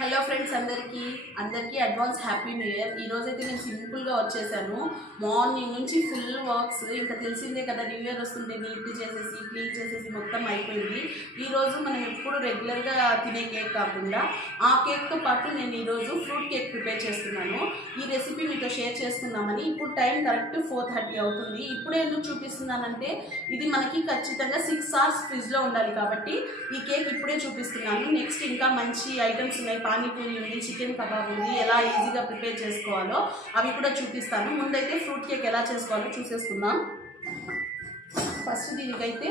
Hello friends, అందరికీ advance happy new year. ఈరోజైతే నేను సింపుల్గా వచ్చేసాను. మార్నింగ్ నుంచి ఫుల్ వర్క్స్, ఇంకా తెలిసిందే కదా, న్యూ ఇయర్ వస్తుంటే నీట్ చేసేసి క్లీన్ చేసేసి మొత్తం అయిపోయింది. ఈరోజు మనం ఎప్పుడు రెగ్యులర్గా తినే కేక్ కాకుండా ఆ కేక్తో పాటు నేను ఈరోజు ఫ్రూట్ కేక్ ప్రిపేర్ చేస్తున్నాను. ఈ రెసిపీ మీతో షేర్ చేస్తున్నామని. ఇప్పుడు టైం కరెక్ట్ 4:30 అవుతుంది. ఇప్పుడే ఎందుకు చూపిస్తున్నానంటే ఇది మనకి ఖచ్చితంగా 6 hours ఫ్రిడ్జ్లో ఉండాలి కాబట్టి ఈ కేక్ ఇప్పుడే చూపిస్తున్నాను. నెక్స్ట్ ఇంకా మంచి ఐటమ్స్ ఉన్నాయి. పానీపూరి ఉంది, చికెన్ కబాబ్ ఉంది. ఎలా ఈజీగా ప్రిపేర్ చేసుకోవాలో అవి కూడా చూపిస్తాను. ముందైతే ఫ్రూట్ కేక్ ఎలా చేసుకోవాలో చూసేసుకుందాం. ఫస్ట్ దీనికైతే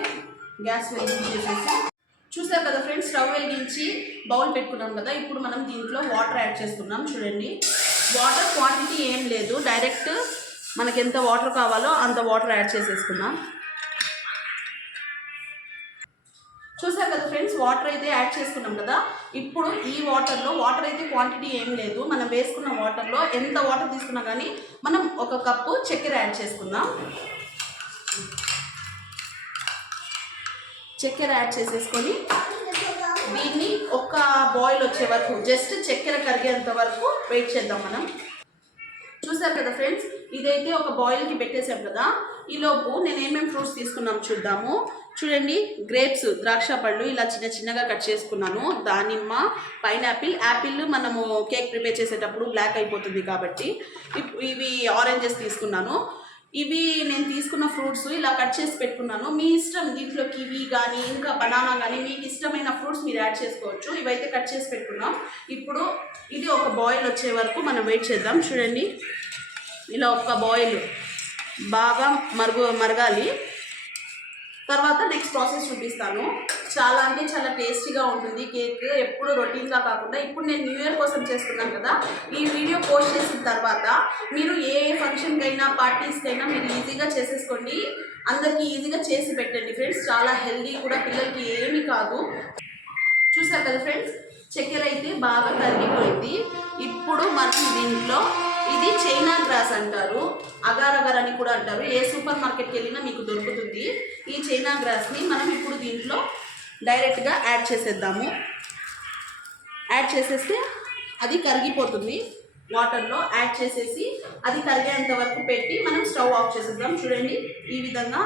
గ్యాస్ వెలిగించేసేసి చూసారు కదా ఫ్రెండ్స్, స్టవ్ వెలిగించి బౌల్ పెట్టుకున్నాం కదా. ఇప్పుడు మనం దీంట్లో వాటర్ యాడ్ చేసుకున్నాం. చూడండి, వాటర్ క్వాంటిటీ ఏం లేదు, డైరెక్ట్ మనకి ఎంత వాటర్ కావాలో అంత వాటర్ యాడ్ చేసేసుకున్నాం. చూసారు కదా ఫ్రెండ్స్, వాటర్ అయితే యాడ్ చేసుకున్నాం కదా. ఇప్పుడు ఈ వాటర్ అయితే క్వాంటిటీ ఏం లేదు, మనం వేసుకున్న వాటర్లో ఎంత వాటర్ తీసుకున్నా కానీ మనం 1 కప్పు చక్కెర యాడ్ చేసుకుందాం. చక్కెర యాడ్ చేసేసుకొని దీన్ని ఒక బాయిల్ వచ్చే వరకు, జస్ట్ చక్కెర కరిగేంత వరకు వెయిట్ చేద్దాం మనం. చూసారు కదా ఫ్రెండ్స్, ఇదైతే ఒక బాయిల్కి పెట్టేసాం కదా. ఈలోపు నేను ఏమేమి ఫ్రూట్స్ తీసుకున్నాం చూద్దాము. చూడండి, గ్రేప్స్, ద్రాక్ష పళ్ళు ఇలా చిన్నగా కట్ చేసుకున్నాను. దానిమ్మ, పైనాపిల్. యాపిల్ మనము కేక్ ప్రిపేర్ చేసేటప్పుడు బ్లాక్ అయిపోతుంది కాబట్టి ఇవి ఆరెంజెస్ తీసుకున్నాను. ఇవి నేను తీసుకున్న ఫ్రూట్స్ ఇలా కట్ చేసి పెట్టుకున్నాను. మీ ఇష్టం, దీంట్లో కివి కానీ ఇంకా బనానా కానీ మీకు ఇష్టమైన ఫ్రూట్స్ మీరు యాడ్ చేసుకోవచ్చు. ఇవైతే కట్ చేసి పెట్టుకున్నాం. ఇప్పుడు ఇది ఒక బాయిల్ వచ్చే వరకు మనం వెయిట్ చేద్దాం. చూడండి, ఇలా ఒక బాయిల్ బాగా మరగాలి. తర్వాత నెక్స్ట్ ప్రాసెస్ చూపిస్తాను. చాలా అంటే చాలా టేస్టీగా ఉంటుంది కేక్, ఎప్పుడు రొటీన్గా కాకుండా. ఇప్పుడు నేను న్యూ ఇయర్ కోసం చేస్తున్నాను కదా. ఈ వీడియో పోస్ట్ చేసిన తర్వాత మీరు ఏ ఫంక్షన్కైనా పార్టీస్కైనా మీరు ఈజీగా చేసేసుకోండి. అందరికీ ఈజీగా చేసి పెట్టండి ఫ్రెండ్స్. చాలా హెల్దీ కూడా, పిల్లలకి ఏమీ కాదు. చూసారు కదా ఫ్రెండ్స్, చక్కెర అయితే బాగా కరిగిపోయింది. ఇప్పుడు మనం దీంట్లో, ఇది చైనా గ్రాస్ అంటారు, అగార్ అగార్ అని కూడా అంటారు. ఏ సూపర్ మార్కెట్కి వెళ్ళినా మీకు దొరుకుతుంది. ఈ చైనా గ్రాస్ని మనం ఇప్పుడు దీంట్లో డైరెక్ట్గా యాడ్ చేసేద్దాము. యాడ్ చేసేస్తే అది కరిగిపోతుంది. వాటర్లో యాడ్ చేసేసి అది కరిగేంత వరకు పెట్టి మనం స్టవ్ ఆఫ్ చేసేద్దాం. చూడండి, ఈ విధంగా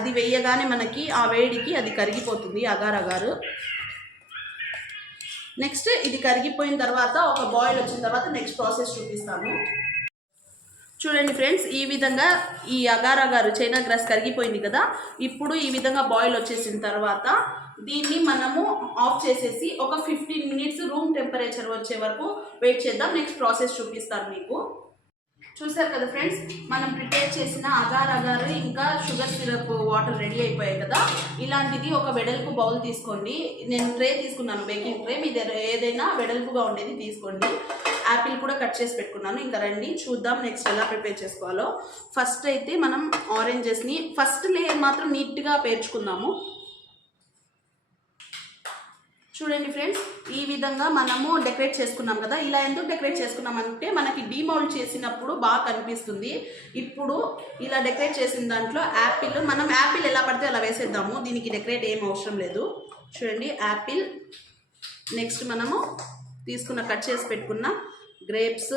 అది వేయగానే మనకి ఆ వేడికి అది కరిగిపోతుంది అగార్ అగారు. నెక్స్ట్ ఇది కరిగిపోయిన తర్వాత ఒక బాయిల్ వచ్చిన తర్వాత నెక్స్ట్ ప్రాసెస్ చూపిస్తాను. చూడండి ఫ్రెండ్స్, ఈ విధంగా ఈ అగార్ అగారు చైనా గ్రాస్ కరిగిపోయింది కదా. ఇప్పుడు ఈ విధంగా బాయిల్ వచ్చేసిన తర్వాత దీన్ని మనము ఆఫ్ చేసేసి ఒక 15 minutes రూమ్ టెంపరేచర్ వచ్చే వరకు వెయిట్ చేద్దాం. నెక్స్ట్ ప్రాసెస్ చూపిస్తాను మీకు. చూసారు కదా ఫ్రెండ్స్, మనం ప్రిపేర్ చేసిన అగార్ అగారు ఇంకా షుగర్ సిరప్ వాటర్ రెడీ అయిపోయాయి కదా. ఇలాంటిది ఒక వెడల్పు బౌల్ తీసుకోండి. నేను ట్రే తీసుకున్నాను, బేకింగ్ ట్రే. మీ దగ్గర ఏదైనా వెడల్పుగా ఉండేది తీసుకోండి. యాపిల్ కూడా కట్ చేసి పెట్టుకున్నాను. ఇంకా రండి చూద్దాం నెక్స్ట్ ఎలా ప్రిపేర్ చేసుకోవాలో. ఫస్ట్ అయితే మనం ఆరెంజెస్ని ఫస్ట్ లేయర్ మాత్రం నీట్గా పేర్చుకుందాము. చూడండి ఫ్రెండ్స్, ఈ విధంగా మనము డెకరేట్ చేసుకున్నాం కదా. ఇలా ఎందుకు డెకరేట్ చేసుకున్నామంటే మనకి డీమౌల్డ్ చేసినప్పుడు బాగా కనిపిస్తుంది. ఇప్పుడు ఇలా డెకరేట్ చేసిన దాంట్లో మనం యాపిల్ ఎలా పడితే అలా వేసేద్దాము. దీనికి డెకరేట్ ఏం అవసరం లేదు. చూడండి, యాపిల్, నెక్స్ట్ మనము కట్ చేసి పెట్టుకున్న గ్రేప్స్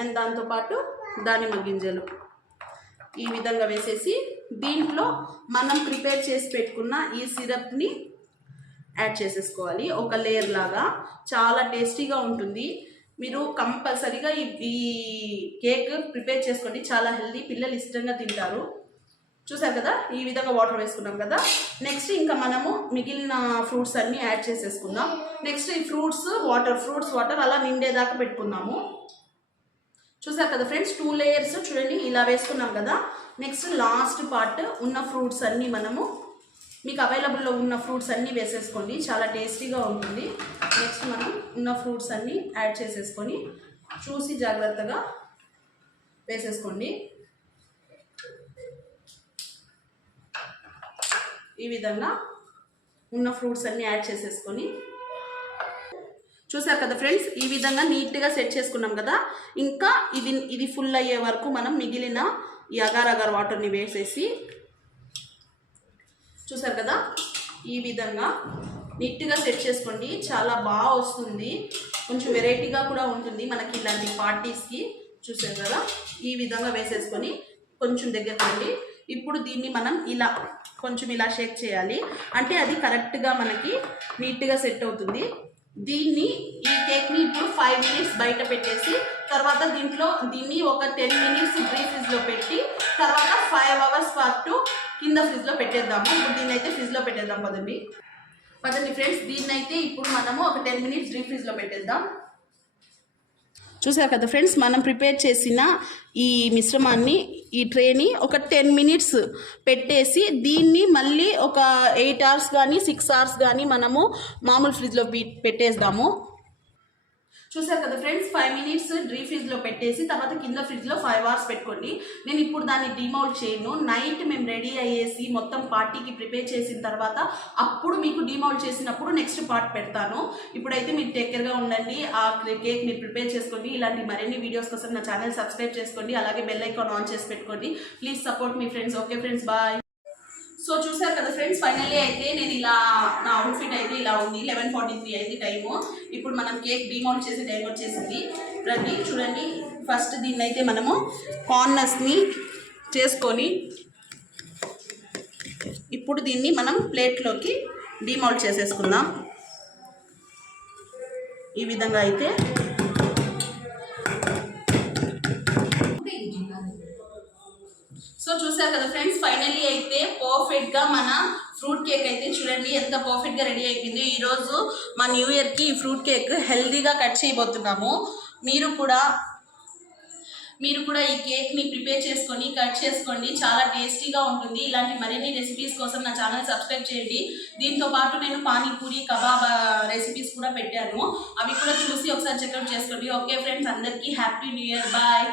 అండ్ దాంతోపాటు దానిమ్మ గింజలు ఈ విధంగా వేసేసి దీంట్లో మనం ప్రిపేర్ చేసి పెట్టుకున్న ఈ సిరప్ని యాడ్ చేసేసుకోవాలి. ఒక లేయర్ లాగా చాలా టేస్టీగా ఉంటుంది. మీరు కంపల్సరీగా ఈ కేక్ ప్రిపేర్ చేసుకోండి. చాలా హెల్దీ, పిల్లలు ఇష్టంగా తింటారు. చూసారు కదా, ఈ విధంగా వాటర్ వేసుకున్నాం కదా. నెక్స్ట్ ఇంకా మనము మిగిలిన ఫ్రూట్స్ అన్నీ యాడ్ చేసేసుకుందాం. నెక్స్ట్ ఈ ఫ్రూట్స్ వాటర్ అలా నిండేదాకా పెట్టుకుందాము. చూసారు కదా ఫ్రెండ్స్, 2 layers చూడండి ఇలా వేసుకున్నాం కదా. నెక్స్ట్ లాస్ట్ పార్ట్ ఉన్న ఫ్రూట్స్ అన్నీ మనము, మీకు అవైలబుల్లో ఉన్న ఫ్రూట్స్ అన్నీ వేసేసుకోండి. చాలా టేస్టీగా ఉంటుంది. నెక్స్ట్ మనం ఉన్న ఫ్రూట్స్ అన్నీ యాడ్ చేసేసుకొని చూసి జాగ్రత్తగా వేసేసుకోండి. ఈ విధంగా ఉన్న ఫ్రూట్స్ అన్నీ యాడ్ చేసేసుకొని చూసారు కదా ఫ్రెండ్స్, ఈ విధంగా నీట్గా సెట్ చేసుకున్నాం కదా. ఇంకా ఇది ఫుల్ అయ్యే వరకు మనం మిగిలిన ఈ అగార్ అగార్ వాటర్ని వేసేసి, చూసారు కదా, ఈ విధంగా నీట్గా సెట్ చేసుకోండి, చాలా బాగా వస్తుంది, కొంచెం వెరైటీగా కూడా ఉంటుంది మనకి ఇలాంటి పార్టీస్కి. చూసారు కదా, ఈ విధంగా వేసేసుకొని కొంచెం దగ్గర రండి. ఇప్పుడు దీన్ని మనం ఇలా కొంచెం ఇలా షేక్ చేయాలి, అంటే అది కరెక్ట్గా మనకి నీట్గా సెట్ అవుతుంది. ఈ కేక్ని ఇప్పుడు 5 మినిట్స్ బయట పెట్టేసి తర్వాత దీన్ని ఒక 10 మినిట్స్ ఫ్రిడ్జ్లో పెట్టి తర్వాత 5 అవర్స్ పాటు కింద ఫ్రిడ్జ్లో పెట్టేద్దాము. ఇప్పుడు దీన్ని అయితే ఫ్రిడ్జ్లో పెట్టేద్దాం. పదండి ఫ్రెండ్స్, దీన్ని అయితే ఇప్పుడు మనము ఒక 10 మినిట్స్ ఫ్రిడ్జ్లో పెట్టేద్దాం. చూసారు కదా ఫ్రెండ్స్, మనం ప్రిపేర్ చేసిన ఈ మిశ్రమాన్ని, ఈ ట్రేని ఒక 10 మినిట్స్ పెట్టేసి దీన్ని మళ్ళీ ఒక 8 అవర్స్ కానీ 6 అవర్స్ కానీ మనము మామూలు ఫ్రిడ్జ్లో పెట్టేద్దాము. చూసారు కదా ఫ్రెండ్స్, 5 మినిట్స్ ఫ్రిడ్జ్లో పెట్టేసి తర్వాత కింద ఫ్రిడ్జ్లో 5 అవర్స్ పెట్టుకోండి. నేను ఇప్పుడు దాన్ని డిమౌల్ట్ చేయను. నైట్ మేము రెడీ అయ్యేసి మొత్తం పార్టీకి ప్రిపేర్ చేసిన తర్వాత అప్పుడు మీకు డిమౌల్ట్ చేసినప్పుడు నెక్స్ట్ పార్ట్ పెడతాను. ఇప్పుడైతే మీరు టేక్ కేర్గా ఉండండి. ఆ కేక్ మీరు ప్రిపేర్ చేసుకోండి. ఇలాంటి మరిన్ని వీడియోస్ కోసం నా ఛానల్ సబ్స్క్రైబ్ చేసుకోండి, అలాగే బెల్ ఐకాన్ ఆన్ చేసి పెట్టుకోండి. ప్లీజ్ సపోర్ట్ మీ friends. Okay friends, bye. So చూసారు కదా ఫ్రెండ్స్, ఫైనల్లీ అయితే నేను ఇలా నా అవుట్ఫిట్ అయితే ఇలా ఉంది. 11:43 అయింది టైము. ఇప్పుడు మనం కేక్ డిమౌల్ట్ చేసి టైం వచ్చేసింది. రండి చూడండి. ఫస్ట్ దీన్ని అయితే మనము కార్నర్స్ని చేసుకొని ఇప్పుడు దీన్ని మనం ప్లేట్లోకి డిమౌల్ట్ చేసేసుకుందాం. ఈ విధంగా అయితే సో చూసారు కదా ఫ్రెండ్స్, ఫైనల్లీ అయితే పర్ఫెక్ట్గా మన ఫ్రూట్ కేక్ అయితే చూడండి ఎంత పర్ఫెక్ట్గా రెడీ అయిపోయింది. ఈరోజు మా న్యూ ఇయర్కి ఈ ఫ్రూట్ కేక్ హెల్తీగా కట్ చేయబోతున్నాము. మీరు కూడా ఈ కేక్ని ప్రిపేర్ చేసుకొని కట్ చేసుకోండి, చాలా టేస్టీగా ఉంటుంది. ఇలాంటి మరిన్ని రెసిపీస్ కోసం నా ఛానల్ సబ్స్క్రైబ్ చేయండి. దీంతో పాటు నేను పానీపూరి, కబాబ్ రెసిపీస్ కూడా పెట్టాను, అవి కూడా చూసి ఒకసారి చెక్అవుట్ చేసుకోండి. ఓకే ఫ్రెండ్స్, అందరికీ హ్యాపీ న్యూ ఇయర్, బాయ్.